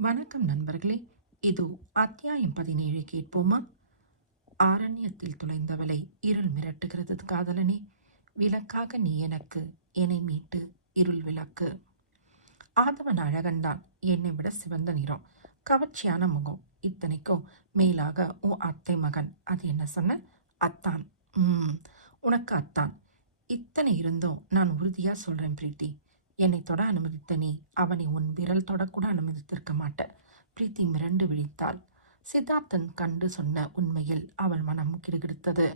வணக்கம் நண்பர்களே. இது அத்தியாயம் 17 கேட்போமா? ஆரண்யத்தில் துளைந்தவளை இருள் மிரட்டுகிறது காதலனே, விளக்காக நீ எனக்கு, என்னை மீட்டு இருள் விளக்கு. ஆதவன் அழகன்தான், என்னை விட சிவந்த நிறம், கவர்ச்சியான முகம். இத்தனைக்கும் மேலாக உன் அத்தை மகன். அது என்ன சொன்ன? அத்தான். உனக்கு அத்தான். இத்தனை இருந்தும் நான் உறுதியா சொல்றேன் பிரீத்தி, என்னை தொட அனுமதித்த நீ அவனை உன் விரல் தொடக்கூட அனுமதித்திருக்க மாட்ட. பிரீத்தி மிரண்டு விழித்தாள். சித்தார்த்தன் கண்டு சொன்ன உண்மையில் அவள் மனம் கிடுகிடுத்தது.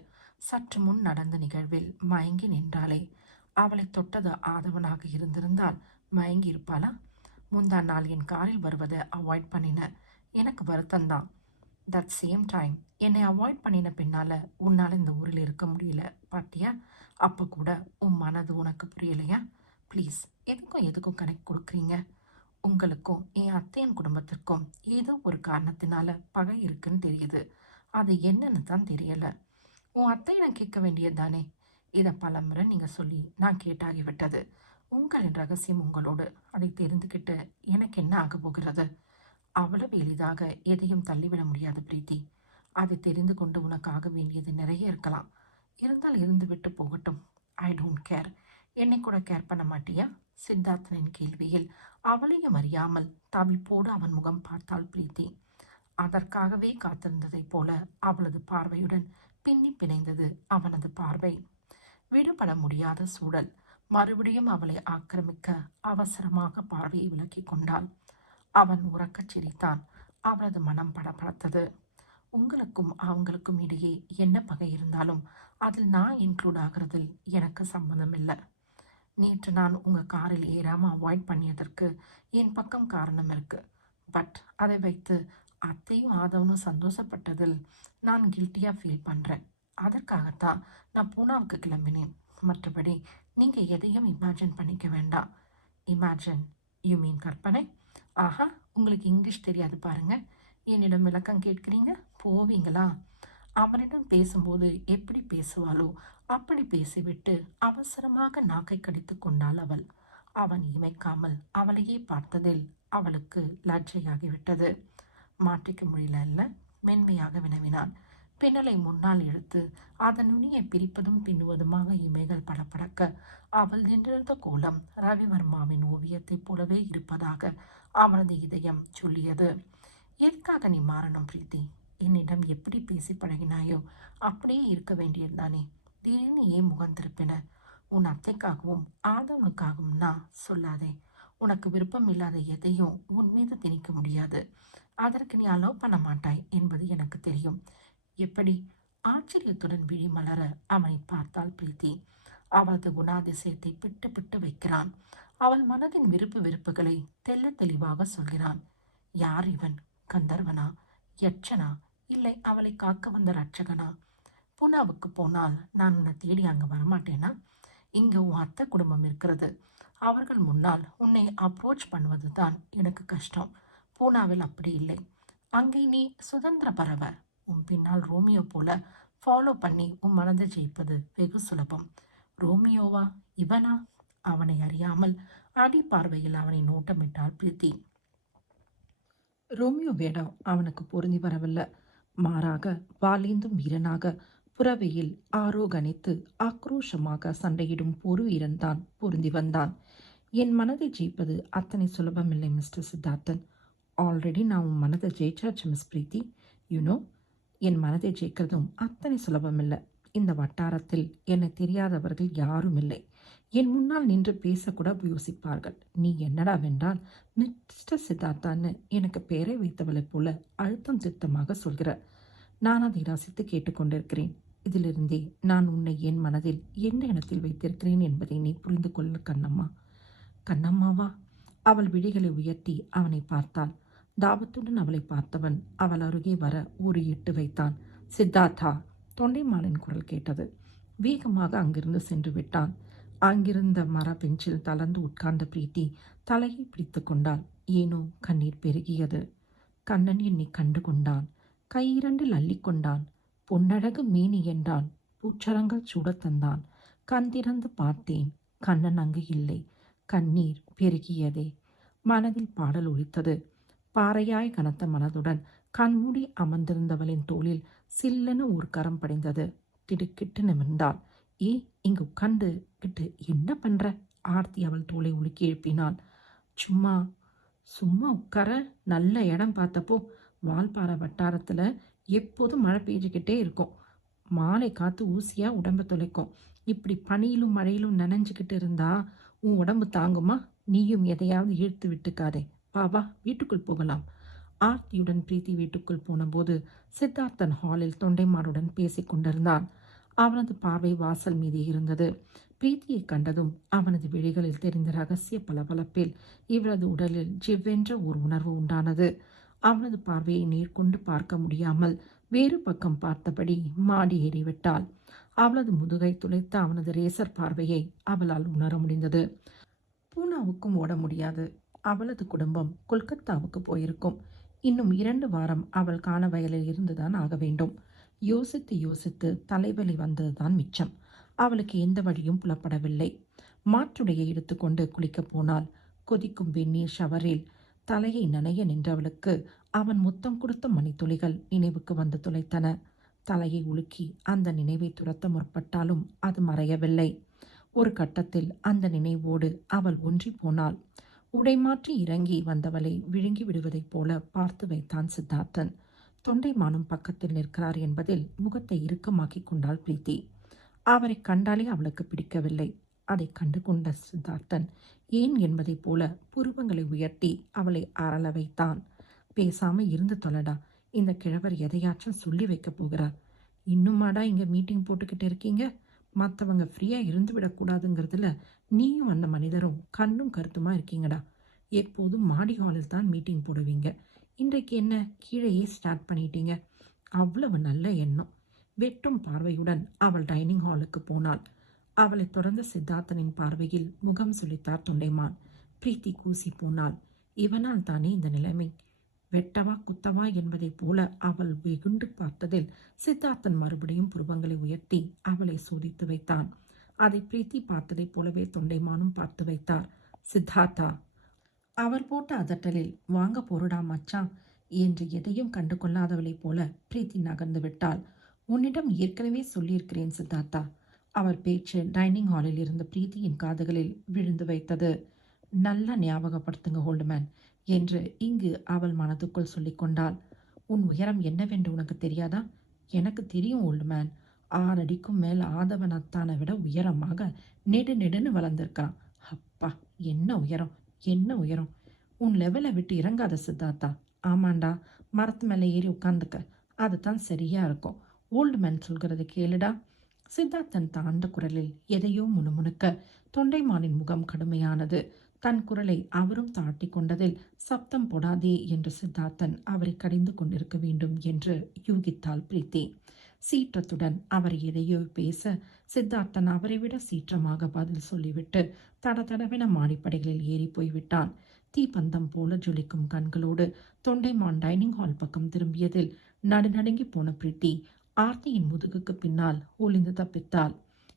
சற்று முன் நடந்த நிகழ்வில் மயங்கி நின்றாளே, அவளை தொட்டது ஆதவனாக இருந்திருந்தால் மயங்கி இருப்பாளா? முந்தா நாள் என் காரில் வருவதை அவாய்ட் பண்ணின, எனக்கு வருத்தம்தான். தட் சேம் டைம் என்னை அவாய்ட் பண்ணின பின்னால உன்னால இந்த ஊரில் இருக்க முடியல பாட்டியா? அப்ப கூட உன் மனது உனக்கு புரியலையா? ப்ளீஸ், எதுக்கும் கனெக்ட் கொடுக்குறீங்க? உங்களுக்கும் என் அத்தையின் குடும்பத்திற்கும் ஏதோ ஒரு காரணத்தினால பகை இருக்குன்னு தெரியுது. அது என்னன்னு தான் தெரியல. உன் அத்தையிடம் கேட்க வேண்டியது தானே? இதை பலமுறை நீங்க சொல்லி நான் கேட்டாகிவிட்டது. உங்களின் ரகசியம் உங்களோடு. அதை தெரிந்துக்கிட்டு எனக்கு என்ன ஆக போகிறது? அவ்வளவு எளிதாக எதையும் தள்ளிவிட முடியாது பிரீத்தி. அதை தெரிந்து கொண்டு உனக்கு ஆக வேண்டியது நிறைய இருக்கலாம். இருந்தால் இருந்து விட்டு போகட்டும். I don't care. என்னை கூட கேர் பண்ண மாட்டியா? சித்தார்த்தனின் கேள்வியில் அவளையும் அறியாமல் தவிப்போடு அவன் முகம் பார்த்தாள் பிரீத்தி. அதற்காகவே காத்திருந்ததைப் போல அவளது பார்வையுடன் பின்னி பிணைந்தது அவனது பார்வை. விடுபட முடியாத சூழல். மறுபடியும் அவளை ஆக்கிரமிக்க அவசரமாக பார்வையை விலக்கி கொண்டாள். அவன் உறக்கச் சிரித்தான். அவளது மனம் படபடத்தது. உங்களுக்கும் அவங்களுக்கும் இடையே என்ன பகை இருந்தாலும் அதில் நான் இன்க்ளூட் ஆகிறதில் எனக்கு சம்மந்தம் இல்லை. நேற்று நான் உங்கள் காரில் ஏறாமல் அவாய்ட் பண்ணியதற்கு என் பக்கம் காரணம் இருக்கு. பட் அதை வைத்து அத்தையும் ஆதவனும் சந்தோஷப்பட்டதில் நான் கில்ட்டியாக ஃபீல் பண்ணுறேன். அதற்காகத்தான் நான் பூனாவுக்கு கிளம்பினேன். மற்றபடி நீங்கள் எதையும் இமேஜின் பண்ணிக்க வேண்டாம். இமேஜின்? யூ மீன் கற்பனை? ஆஹா, உங்களுக்கு இங்கிலீஷ் தெரியாது பாருங்க. என்னிடம் விளக்கம் கேட்குறீங்க, போவீங்களா? அவனிடம் பேசும்போது எப்படி பேசுவாளோ அப்படி பேசிவிட்டு அவசரமாக நாக்கை கடித்து கொண்டாள் அவள். அவன் இமைக்காமல் அவளையே பார்த்ததில் அவளுக்கு லஜ்ஜையாகிவிட்டது. மாற்றிக்க முடியல. மென்மையாக வினவினான். பின்னலை முன்னால் இழுத்து அதன் நுனியை பிரிப்பதும் பின்னுவதுமாக இமைகள் படப்படக்க அவள் நின்றிருந்த கோலம் ரவிவர்மாவின் ஓவியத்தைப் போலவே இருப்பதாக அவனது இதயம் சொல்லியது. எதுக்காக நீ மாறணும் பிரீத்தி? என்னிடம் எப்படி பேசி பழகினாயோ அப்படியே இருக்க வேண்டியதுதானே. திடீர்னு ஏன் முகம் திருப்பின? உன் அத்தைக்காகவும் ஆதவனுக்காகவும்னா சொல்லாதே. உனக்கு விருப்பம் இல்லாத எதையும் உன் மீது திணிக்க முடியாது. அதற்கு நீ அலோவ் பண்ண மாட்டாய் என்பது எனக்கு தெரியும். எப்படி? ஆச்சரியத்துடன் விழி மலர அவனை பார்த்தாள் பிரீத்தி. அவளது குணாதிசயத்தை பிட்டு பிட்டு வைக்கிறான். அவள் மனதின் விருப்பு வெறுப்புகளை தெல்ல தெளிவாக சொல்கிறான். யார் இவன்? கந்தர்வனா? யட்சனா? இல்லை அவளை காக்க வந்த ரட்சகனா? பூனாவுக்கு போனால் நான் உன்னை தேடி அங்கே வரமாட்டேனா? இங்கே உன் அத்தை குடும்பம் இருக்கிறது. அவர்கள் முன்னால் உன்னை அப்ரோச் பண்ணுவது தான் எனக்கு கஷ்டம். பூனாவில் அப்படி இல்லை. அங்கே நீ சுதந்திர பறவை. உன் பின்னால் ரோமியோ போல ஃபாலோ பண்ணி உன் மனதை ஜெயிப்பது வெகு சுலபம். ரோமியோவா? இவனா? அவனை அறியாமல் அடி பார்வையில் அவனை நோட்டமிட்டாள் பிரீத்தி. ரோமியோ வேடம் அவனுக்கு பொருந்தி வரவில்லை. மாறாக வாலேந்தும் வீரனாக புறவையில் ஆரோகணித்து ஆக்ரோஷமாக சண்டையிடும் பொறு வீரன்தான் பொருந்தி வந்தான். என் மனதை ஜெயிப்பது அத்தனை சுலபமில்லை மிஸ்டர் சித்தார்த்தன். ஆல்ரெடி நான் உன் மனதை ஜெயிச்சாச்சு மிஸ் பிரீத்தி. யூனோ, என் மனதை ஜெயிக்கிறதும் அத்தனை சுலபமில்லை. இந்த வட்டாரத்தில் என்னை தெரியாதவர்கள் யாரும் இல்லை. என் முன்னால் நின்று பேசக்கூட யோசிப்பார்கள். நீ என்னடா வென்றால் மிஸ்டர் சித்தார்த்தான்னு எனக்கு பெயரை வைத்தவளைப் போல அழுத்தம் திருத்தமாக சொல்கிற. நான் அதை ரசித்து கேட்டுக்கொண்டிருக்கிறேன். இதிலிருந்தே நான் உன்னை என் மனதில் எந்த இடத்தில் வைத்திருக்கிறேன் என்பதை நீ புரிந்து கொள்ள கண்ணம்மா. கண்ணம்மாவா? அவள் விழிகளை உயர்த்தி அவனை பார்த்தாள். தாபத்துடன் அவளை பார்த்தவன் அவள் அருகே வர ஒரு எட்டு வைத்தான். சித்தார்த்தா! தொண்டைமானின் குரல் கேட்டது. வேகமாக அங்கிருந்து சென்று விட்டான். அங்கிருந்த மர பெஞ்சில் தளர்ந்து உட்கார்ந்த பிரீத்தி தலையை பிடித்து கொண்டாள். ஏனோ கண்ணீர் பெருகியது. கண்ணன் என்னை கண்டு கொண்டான். கையிரண்டில் அள்ளிக்கொண்டான். பொன்னழகு மேனி என்றான். பூச்சரங்கள் சூடத் தந்தான். கண் திறந்து பார்த்தேன். கண்ணன் அங்கு இல்லை. கண்ணீர் பெருகியதே. மனதில் பாடல் ஒலித்தது. பாறையாய் கனத்த மனதுடன் கண்மூடி அமர்ந்திருந்தவளின் தோளில் சில்லென ஒரு கரம் படிந்தது. திடுக்கிட்டு நிமிர்ந்தாள். ஏ, இங்கு உட்கார்ந்துகிட்டு என்ன பண்ற? ஆர்த்தி அவள் தோளை உலுக்கி எழுப்பினாள். சும்மா சும்மா உட்கார நல்ல இடம் பார்த்தப்போ. வால்பாறை வட்டாரத்துல எப்போதும் மழை பெய்ஞ்சுக்கிட்டே இருக்கும். மாலை காத்து ஊசியா உடம்ப துளைக்கும். இப்படி பனியிலும் மழையிலும் நனைஞ்சுக்கிட்டு இருந்தா உன் உடம்பு தாங்குமா? நீயும் எதையாவது இழுத்து விட்டுக்காதே. வா வா, வீட்டுக்குள் போகலாம். ஆர்த்தியுடன் பிரீத்தி வீட்டுக்குள் போனபோது சித்தார்த்தன் ஹாலில் தொண்டைமானுடன் பேசிக் கொண்டிருந்தான். அவனது பார்வை வாசல் மீது இருந்தது. பிரீத்தியை கண்டதும் அவனது விழிகளில் தெரிந்த ரகசிய பளபளப்பில் இவளது உடலில் ஜிவ்வென்ற ஒரு உணர்வு உண்டானது. அவனது பார்வையை நேர்கொண்டு பார்க்க முடியாமல் வேறு பக்கம் பார்த்தபடி மாடி ஏறிவிட்டாள். அவளது முதுகை துளைத்த அவனது ரேசர் பார்வையை அவளால் உணர முடிந்தது. பூனாவுக்கும் ஓட முடியாது. அவளது குடும்பம் கொல்கத்தாவுக்கு போயிருக்கும். இன்னும் 2 வாரம் அவள் காண வயலில் இருந்துதான் ஆக வேண்டும். யோசித்து யோசித்து தலைவலி வந்ததுதான் மிச்சம். அவளுக்கு எந்த வழியும் புலப்படவில்லை. மாற்றுடையை எடுத்துக்கொண்டு குளிக்கப் போனாள். கொதிக்கும் வெந்நீர் ஷவரில் தலையை நனைய நின்றவளுக்கு அவன் முத்தம் கொடுத்த மணித்துளிகள் நினைவுக்கு வந்து துளைத்தன. தலையை உலுக்கி அந்த நினைவை துரத்த முற்பட்டாலும் அது மறையவில்லை. ஒரு கட்டத்தில் அந்த நினைவோடு அவள் ஒன்றி போனாள். உடைமாற்றி இறங்கி வந்தவளை விழுங்கி விடுவதைப் போல பார்த்து வைத்தான் சித்தார்த்தன். தொண்டைமானும் பக்கத்தில் நிற்கிறார் என்பதில் முகத்தை இறுக்கமாக்கிக் கொண்டாள் பிரீத்தி. அவரை கண்டாலே அவளுக்கு பிடிக்கவில்லை. அதை கண்டு கொண்ட சித்தார்த்தன் ஏன் என்பதைப் போல புருவங்களை உயர்த்தி அவளை அரள வைத்தான். பேசாம இருந்து தொலைடா. இந்த கிழவர் எதையாச்சும் சொல்லி வைக்கப் போகிறார். இன்னுமாடா இங்க மீட்டிங் போட்டுக்கிட்டு இருக்கீங்க? மற்றவங்க ஃப்ரீயா இருந்து விடக்கூடாதுங்கிறதுல நீயும் அந்த மனிதரும் கண்ணும் கருத்துமா இருக்கீங்கடா. எப்போதும் மாடி ஹாலில் தான் மீட்டிங் போடுவீங்க. இன்றைக்கு என்ன கீழேயே ஸ்டார்ட் பண்ணிட்டீங்க? அவ்வளவு நல்ல எண்ணம். வெட்டும் பார்வையுடன் அவள் டைனிங் ஹாலுக்கு போனாள். அவளை தொடர்ந்த சித்தார்த்தனின் பார்வையில் முகம் சுளித்தார் தொண்டைமான். பிரீத்தி கூசி போனாள். இவனால் தானே இந்த நிலைமை. வெட்டவா குத்தவா என்பதைப் போல அவள் வெகுண்டு பார்த்ததில் சித்தார்த்தன் மறுபடியும் புருவங்களை உயர்த்தி அவளை சோதித்து வைத்தான். அதை பிரீத்தி பார்த்ததைப் போலவே தொண்டைமானும் பார்த்து வைத்தார். சித்தார்த்தா, அவர் போட்ட அதட்டலில் வாங்க போருடா மச்சான் என்று எதையும் கண்டு கொள்ளாதவளைப் போல பிரீத்தி நகர்ந்து விட்டாள். உன்னிடம் ஏற்கனவே சொல்லியிருக்கிறேன் சித்தார்த்தா. அவர் பேச்சு டைனிங் ஹாலில் இருந்த பிரீத்தியின் காதுகளில் விழுந்து வைத்தது. நல்லா ஞாபகப்படுத்துங்க ஹோல்டுமேன் என்று இங்கு அவள் மனதுக்குள் சொல்லிக்கொண்டாள். உன் உயரம் என்னவென்று உனக்கு தெரியாதா? எனக்கு தெரியும் ஓல்டுமேன். 6 அடிக்கும் மேல் ஆதவன் அத்தானை விட உயரமாக நெடுன்னு வளர்ந்திருக்கான். அப்பா, என்ன உயரம், என்ன உயரம்! உன் லெவலை விட்டு இறங்காத சித்தார்த்தா. ஆமாண்டா, மரத்து மேலே ஏறி உட்காந்துக்க. அதுதான் சரியா இருக்கும். ஓல்டு மேன் சொல்கிறது கேளுடா. சித்தார்த்தன் தாழ்ந்த குரலில் எதையோ முணுமுணுக்க தொண்டைமானின் முகம் கடுமையானது. தன் குரலை அவரும் தாழ்த்தி கொண்டதில் சப்தம் போடாதே என்று சித்தார்த்தன் அவரை கடிந்து கொண்டிருக்க வேண்டும் என்று யூகித்தாள் பிரீத்தி. சீற்றத்துடன் அவர் எதையோ பேச சித்தார்த்தன் அவரை விட சீற்றமாக பதில் சொல்லிவிட்டு தடதடவென மாடிப்படைகளில் ஏறி போய்விட்டான். தீப்பந்தம் போல ஜொலிக்கும் கண்களோடு தொண்டைமான் டைனிங் ஹால் பக்கம் திரும்பியதில் நடுநடுங்கி போன பிரீத்தி ஆர்த்தியின் முதுகுக்கு பின்னால் ஒளிந்து தப்பித்தாள்.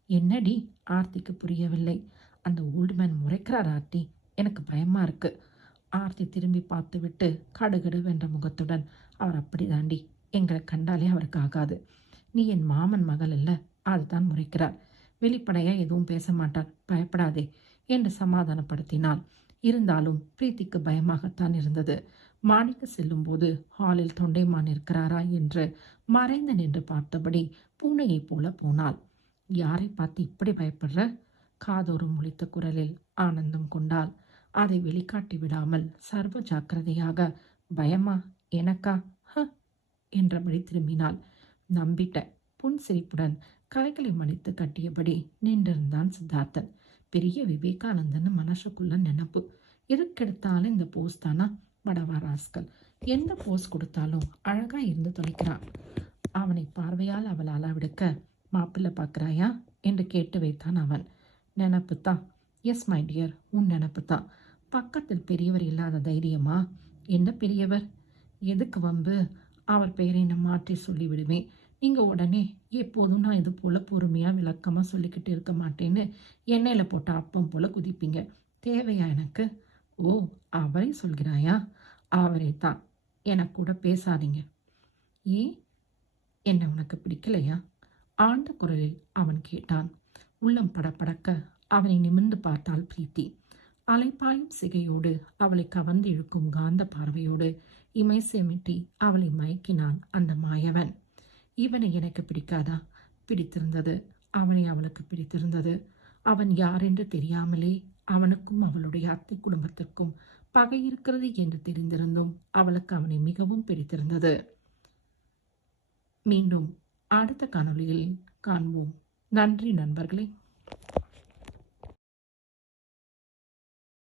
என்னடி? ஆர்த்திக்கு புரியவில்லை. அந்த ஓல்டுமேன் முறைக்கிறார் ஆர்த்தி, எனக்கு பயமா இருக்கு. ஆர்த்தி திரும்பி பார்த்துவிட்டு கடுகடுவென்ற முகத்துடன், அவர் அப்படி தாண்டி, எங்களை கண்டாலே அவருக்கு ஆகாது. நீ என் மாமன் மகள் இல்ல, அதுதான் முறைக்கிறார். வெளிப்படையா எதுவும் பேச மாட்டார், பயப்படாதே என்று சமாதானப்படுத்தினாள். இருந்தாலும் பிரீத்திக்கு பயமாகத்தான் இருந்தது. மாடிக்கு செல்லும்போது ஹாலில் தொண்டைமான் இருக்கிறாரா என்று மறைந்து நின்று பார்த்தபடி பூனையைப் போல போனாள். யாரை பார்த்து இப்படி பயப்படுற? காதோறும் ஒலித்த குரலில் ஆனந்தம் கொண்டாள். அதை வெளிக்காட்டி விடாமல் சர்வ ஜாக்கிரதையாக, பயமா? எனக்கா? என்றபடி திரும்பினாள். நம்பிட்ட. புன்சிரிப்புடன் கைகளை மடித்து கட்டியபடி நின்றிருந்தான் சித்தார்த்தன். பெரிய விவேகானந்தன் மனசுக்குள்ள நினப்பு. எதுக்கெடுத்தாலும் இந்த போஸ் தானா? வடவா ராஸ்கல். எந்த போஸ் கொடுத்தாலும் அழகா இருந்து தொலைக்கிறான். அவனை பார்வையால் அவள் அளவெடுக்க, மாப்பிள்ளை பார்க்குறாயா என்று கேட்டு வைத்தான் அவன். நினப்புத்தான். எஸ் மை டியர், உன் நினப்புத்தான். பக்கத்தில் பெரியவர் இல்லாத தைரியமா? என்ன பெரியவர்? எதுக்கு வம்பு? அவர் பெயரை நான் மாற்றி சொல்லிவிடுவேன். நீங்கள் உடனே எப்போதும் நான் இது போல் பொறுமையாக விளக்கமாக சொல்லிக்கிட்டு இருக்க மாட்டேன்னு எண்ணெயில் போட்ட அப்பம் போல் குதிப்பீங்க. தேவையா எனக்கு? ஓ, அவரை சொல்கிறாயா? அவரே தான். எனக்கு கூட பேசாதீங்க. ஏன்? என்ன உனக்கு பிடிக்கலையா? ஆழ்ந்த குரலில் அவன் கேட்டான். உள்ளம் படபடக்க அவனை நிமிர்ந்து பார்த்தாள் பிரீத்தி. அலைப்பாயும் சிகையோடு அவளை கவர்ந்து இழுக்கும் காந்த பார்வையோடு இமை சிமிட்டி அவளை மயக்கினான் அந்த மாயவன். இவனை எனக்கு பிடிக்காதா? பிடித்திருந்தது. அவனை அவளுக்கு பிடித்திருந்தது. அவன் யாரென்று தெரியாமலே அவனுக்கும் அவளுடைய அத்தை குடும்பத்திற்கும் பகை இருக்கிறது என்று தெரிந்திருந்தும் அவளுக்கு அவனை மிகவும் பிடித்திருந்தது. மீண்டும் அடுத்த காணொளியில் காண்போம். நன்றி நண்பர்களே.